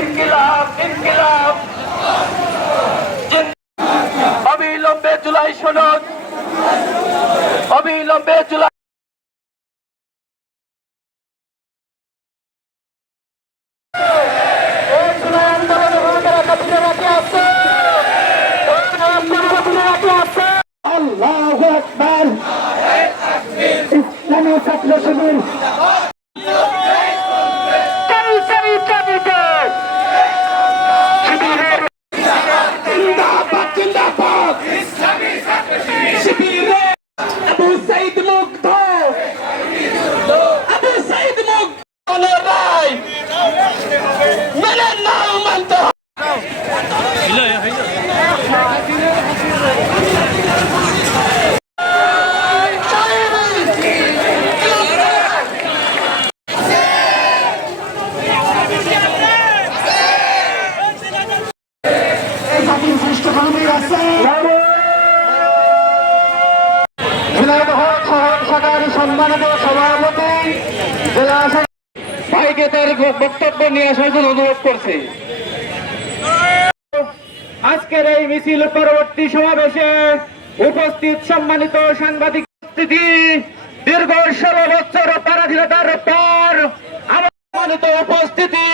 ইনকিলাব ইনকিলাব অবিলম্বে জুলাই সনদ অবিলম্বে জুলাই আল্লাহু আকবার ইসলামী ছাত্র শিবির আবু সাইদ মুক্ত আবু সাইদ মুক্ত ভাই মেনে নাও মানতে সম্মানিত সভাপতি জেলা ভাইকে তার বক্তব্য নিয়ে আসার জন্য অনুরোধ করছে। আজকের এই মিছিল পরবর্তী সমাবেশে উপস্থিত সম্মানিত সাংবাদিক উপস্থিতি দীর্ঘ 16 বছর পরাধীনতার পর সম্মানিত উপস্থিতি